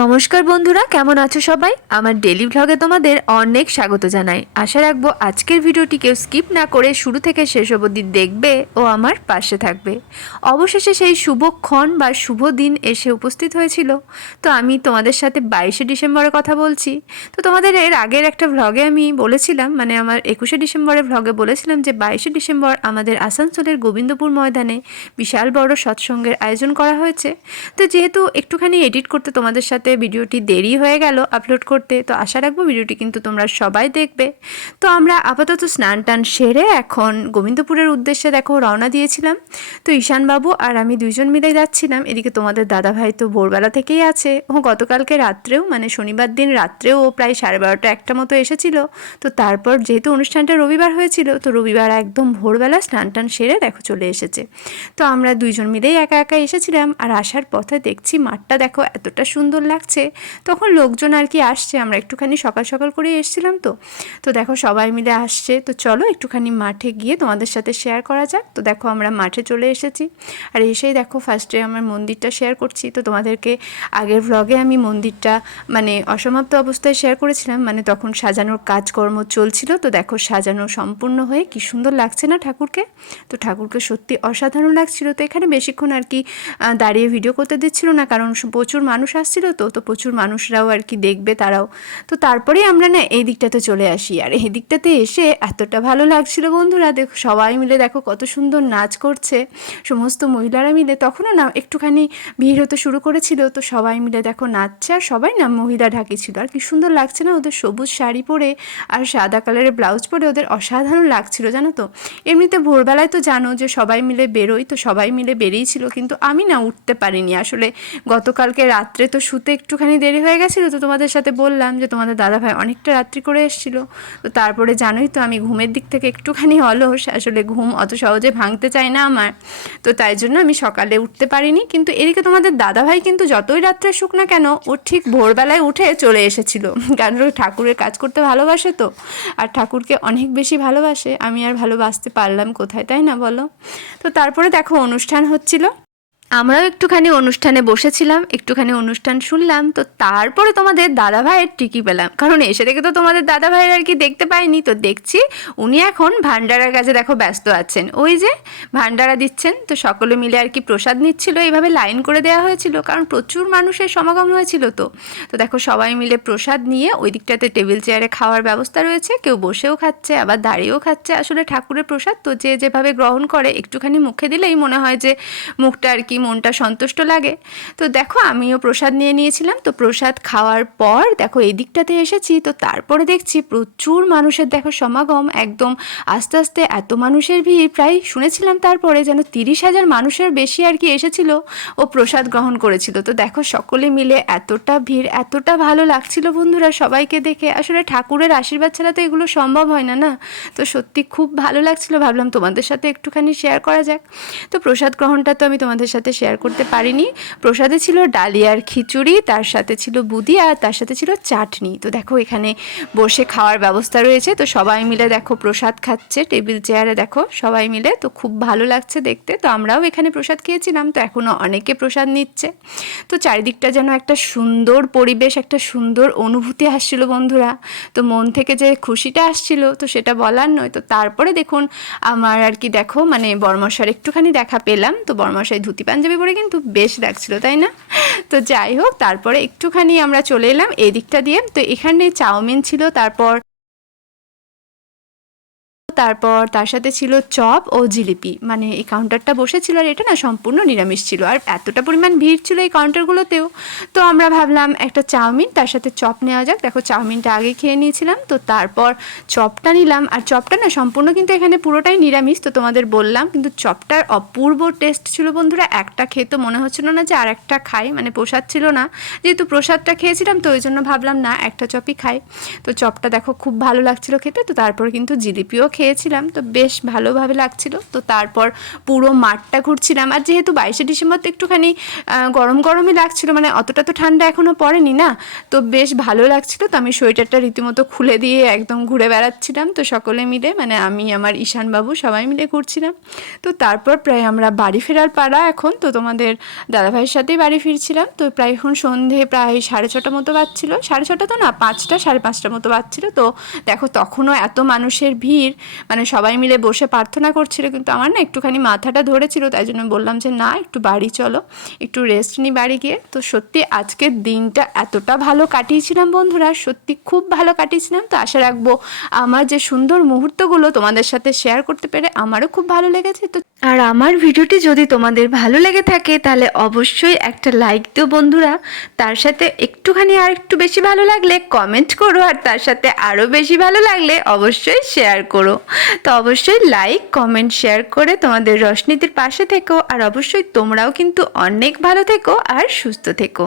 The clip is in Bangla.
নমস্কার বন্ধুরা, কেমন আছো সবাই? আমার ডেলি ভ্লগে তোমাদের অনেক স্বাগত জানাই। আশা রাখব আজকের ভিডিওটি কেউ স্কিপ না করে শুরু থেকে শেষ অবধি দেখবে ও আমার পাশে থাকবে। অবশেষে সেই শুভক্ষণ বা শুভ দিন এসে উপস্থিত হয়েছিল। তো আমি তোমাদের সাথে বাইশে ডিসেম্বরের কথা বলছি। তো তোমাদের এর আগের একটা ভ্লগে আমি বলেছিলাম মানে আমার একুশে ডিসেম্বরের ভ্লগে বলেছিলাম যে বাইশে ডিসেম্বর আমাদের আসানসোলের গোবিন্দপুর ময়দানে বিশাল বড় সৎসঙ্গের আয়োজন করা হয়েছে। তো যেহেতু একটুখানি এডিট করতে তোমাদের সাথে ভিডিওটি দেরি হয়ে গেল আপলোড করতে, তো আশা রাখব ভিডিওটি কিন্তু তোমরা সবাই দেখবে। তো আমরা আপাতত স্নান টান সেরে এখন গোবিন্দপুরের উদ্দেশ্যে দেখো রওনা দিয়েছিলাম। তো ঈশানবাবু আর আমি দুইজন মিলে যাচ্ছিলাম। এদিকে তোমাদের দাদাভাই তো ভোরবেলা থেকেই আছে। ও গতকালকে রাত্রেও মানে শনিবার দিন রাত্রেও ও প্রায় সাড়ে বারোটা একটা মতো এসেছিল। তো তারপর যেহেতু অনুষ্ঠানটা রবিবার হয়েছিল, তো রবিবার একদম ভোরবেলা স্নান টান সেরে দেখো চলে এসেছে। তো আমরা দুইজন মিলেই একা একা এসেছিলাম। আর আসার পথে দেখছি মাঠটা দেখো এতটা সুন্দর লাগছে, তখন লোকজন আর কি আসছে। আমরা একটুখানি সকাল সকাল করে এসেছিলাম তো। তো দেখো সবাই মিলে আসছে। তো চলো একটুখানি মাঠে গিয়ে তোমাদের সাথে শেয়ার করা যাক। তো দেখো আমরা মাঠে চলে এসেছি। আর এসেই দেখো ফার্স্টে আমার মন্দিরটা শেয়ার করছি। তো তোমাদেরকে আগের ভ্লগে আমি মন্দিরটা মানে অসমাপ্ত অবস্থায় শেয়ার করেছিলাম। মানে তখন সাজানোর কাজকর্ম চলছিল। তো দেখো সাজানো সম্পূর্ণ হয়ে কি সুন্দর লাগছে না ঠাকুরকে? তো ঠাকুরকে সত্যি অসাধারণ লাগছিল। তো এখানে বেশিক্ষণ আর কি দাঁড়িয়ে ভিডিও করতে দিচ্ছিল না। কারণ প্রচুর মানুষ আসছিল তো। তো প্রচুর মানুষরাও আর কি দেখবে তারাও। তো তারপরেই আমরা না এই দিকটাতে চলে আসি। আর এই দিকটাতে এসে এতটা ভালো লাগছিল বন্ধুরা। দেখো, সবাই মিলে দেখো কত সুন্দর নাচ করছে। সমস্ত মহিলারা মিলে তখনও না একটুখানি ভিড় হতে শুরু করেছিল। তো সবাই মিলে দেখো নাচছে। আর সবাই না মহিলা ঢাকি ছিল। আর কি সুন্দর লাগছে না ওদের সবুজ শাড়ি পরে আর সাদা কালারের ব্লাউজ পরে ওদের অসাধারণ লাগছিল, জানো তো? এমনিতে ভোরবেলায় তো জানো যে সবাই মিলে বেরোই, তো সবাই মিলে বেরিয়েছিল। কিন্তু আমি না উঠতে পারিনি। আসলে গতকালকে রাত্রে তো শুতে একটুখানি দেরি হয়ে গেছিল, তো তোমাদের সাথে বললাম যে তোমাদের দাদাভাই অনেকটা রাত্রি করে এসেছিল। তো তারপরে জানোই তো আমি ঘুমের দিক থেকে একটুখানি অলস, আসলে ঘুম অত সহজে ভাঙতে চায় না আমার। তো তাই জন্য আমি সকালে উঠতে পারিনি, কিন্তু এদিকে তোমাদের দাদাভাই কিন্তু যতই রাত্রে শুক না কেন, ও ঠিক ভোরবেলায় উঠে চলে এসেছিল। কারণ ও ঠাকুরের কাজ করতে ভালোবাসে তো, আর ঠাকুরকে অনেক বেশি ভালোবাসে, আমি আর ভালোবাসতে পারলাম কোথায়, তাই না বলো? তো তারপরে দেখো অনুষ্ঠান হচ্ছিল। আমরাও একটুখানি অনুষ্ঠানে বসেছিলাম, একটুখানি অনুষ্ঠান শুনলাম, তো তারপরে তোমাদের দাদা ভাইয়ের টিকি পেলাম। কারণ এসে থেকে তো তোমাদের দাদা ভাইয়ের আর কি দেখতে পাইনি, তো দেখছি উনি এখন ভান্ডারার কাছে দেখো ব্যস্ত আছেন। ওই যে ভান্ডারা দিচ্ছেন, তো সকলে মিলে আর কি প্রসাদ নিচ্ছিল, এইভাবে লাইন করে দেওয়া হয়েছিল, কারণ প্রচুর মানুষের সমাগম হয়েছিল তো। তো দেখো সবাই মিলে প্রসাদ নিয়ে ওই দিকটাতে টেবিল চেয়ারে খাওয়ার ব্যবস্থা রয়েছে, কেউ বসেও খাচ্ছে, আবার দাঁড়িয়েও খাচ্ছে। আসলে ঠাকুরের প্রসাদ তো যে যেভাবে গ্রহণ করে, একটুখানি মুখে দিলেই মনে হয় যে মুখটা আর কি মনটা সন্তুষ্ট লাগে। তো দেখো আমিও প্রসাদ নিয়ে নিয়েছিলাম। তো প্রসাদ খাওয়ার পর দেখো এই দিকটাতে এসেছি। তো তারপরে দেখছি প্রচুর মানুষের দেখো সমাগম। একদম আস্তে আস্তে এত মানুষের ভিড়। প্রায় শুনেছিলাম তারপরে যেন তিরিশ হাজার মানুষের বেশি আর কি এসেছিল ও প্রসাদ গ্রহণ করেছিল। তো দেখো সকলে মিলে এতটা ভিড়, এতটা ভালো লাগছিল বন্ধুরা সবাইকে দেখে। আসলে ঠাকুরের আশীর্বাদ ছাড়া তো এগুলো সম্ভব হয় না না? তো সত্যি খুব ভালো লাগছিল। ভাবলাম তোমাদের সাথে একটুখানি শেয়ার করা যাক। তো প্রসাদ গ্রহণটা তো আমি তোমাদের সাথে শেয়ার করতে পারিনি। প্রসাদে ছিল ডালিয়ার খিচুড়ি, তার সাথে ছিল বুদি আর তার সাথে ছিল চাটনি। তো দেখো এখানে বসে খাওয়ার ব্যবস্থা রয়েছে। তো সবাই মিলে দেখো প্রসাদ খাচ্ছে, টেবিল চেয়ারে দেখো সবাই মিলে। তো খুব ভালো লাগছে দেখতে। তো আমরাও এখানে প্রসাদ খেয়েছিলাম। তো এখনও অনেকে প্রসাদ নিচ্ছে। তো চারিদিকটা যেন একটা সুন্দর পরিবেশ, একটা সুন্দর অনুভূতি আসছিল বন্ধুরা। তো মন থেকে যে খুশিটা আসছিল, তো সেটা বলার নয়। তো তারপরে দেখুন, আমার আর কি দেখো মানে বর্মশার একটুখানি দেখা পেলাম। তো বর্মশাই ধুতি পাঞ্জাবি পরে কিন্তু বেশ লাগছিল, তাই না? তো যাই হোক, তারপরে একটুখানি আমরা চলে এলাম, এই দিকটা দিয়ে। তো এখানে চাউমিন ছিল, তারপর তারপর তার সাথে ছিল চপ ও জিলিপি। মানে এই কাউন্টারটা বসেছিল আর এটা না সম্পূর্ণ নিরামিষ ছিল। আর এতটা পরিমাণ ভিড় ছিল এই কাউন্টারগুলোতেও তো আমরা ভাবলাম একটা চাউমিন, তার সাথে চপ নেওয়া যাক। দেখো চাউমিনটা আগে খেয়ে নিয়েছিলাম, তো তারপর চপটা নিলাম। আর চপটা না সম্পূর্ণ কিন্তু এখানে পুরোটাই নিরামিষ, তো তোমাদের বললাম। কিন্তু চপটার অপূর্ব টেস্ট ছিল বন্ধুরা। একটা খেয়ে তো মনে হচ্ছিল না যে আর একটা খাই মানে প্রসাদ ছিল না। যেহেতু প্রসাদটা খেয়েছিলাম, তো ওই জন্য ভাবলাম না, একটা চপই খাই। তো চপটা দেখো খুব ভালো লাগছিল খেতে, তো তারপর কিন্তু জিলিপিও খেয়ে খেয়েছিলাম, তো বেশ ভালোভাবে লাগছিল। তো তারপর পুরো মাঠটা ঘুরছিলাম। আর যেহেতু বাইশে ডিসেম্বর তো একটুখানি গরম গরমই লাগছিল মানে অতটা তো ঠান্ডা এখনও পড়েনি না, তো বেশ ভালো লাগছিল। তো আমি সোয়েটারটা রীতিমতো খুলে দিয়ে একদম ঘুরে বেড়াচ্ছিলাম, তো সকলে মিলে মানে আমি, আমার ঈশানবাবু সবাই মিলে ঘুরছিলাম। তো তারপর প্রায় আমরা বাড়ি ফেরার পাড়া এখন, তো তোমাদের দাদাভাইয়ের সাথেই বাড়ি ফিরছিলাম। তো প্রায় এখন সন্ধে প্রায় সাড়ে ছটা মতো বাজছিল। সাড়ে ছটা তো না, পাঁচটা, সাড়ে পাঁচটা মতো বাজছিল। তো দেখো, তখনও এত মানুষের ভিড় মানে সবাই মিলে বসে প্রার্থনা করছিল, কিন্তু আমার না একটুখানি মাথাটা ধরেছিল, তাই জন্য বললাম যে, না, একটু বাড়ি চলো, একটু রেস্ট নিই বাড়ি গিয়ে। তো সত্যি আজকের দিনটা এতটা ভালো কাটিয়েছিলাম বন্ধুরা, সত্যি খুব ভালো কাটিয়েছিলাম। তো আশা রাখব আমার যে সুন্দর মুহূর্তগুলো তোমাদের সাথে শেয়ার করতে পেরে আমারও খুব ভালো লেগেছে। তো আর আমার ভিডিওটি যদি তোমাদের ভালো লেগে থাকে, তাহলে অবশ্যই একটা লাইক দিও বন্ধুরা। তার সাথে একটুখানি আর একটু বেশি ভালো লাগলে কমেন্ট করো, আর তার সাথে আরও বেশি ভালো লাগলে অবশ্যই শেয়ার করো। তো অবশ্যই লাইক কমেন্ট শেয়ার করে তোমাদের রশনীতির পাশে থেকো, আর অবশ্যই তোমরাও কিন্তু অনেক ভালো থেকো আর সুস্থ থেকো।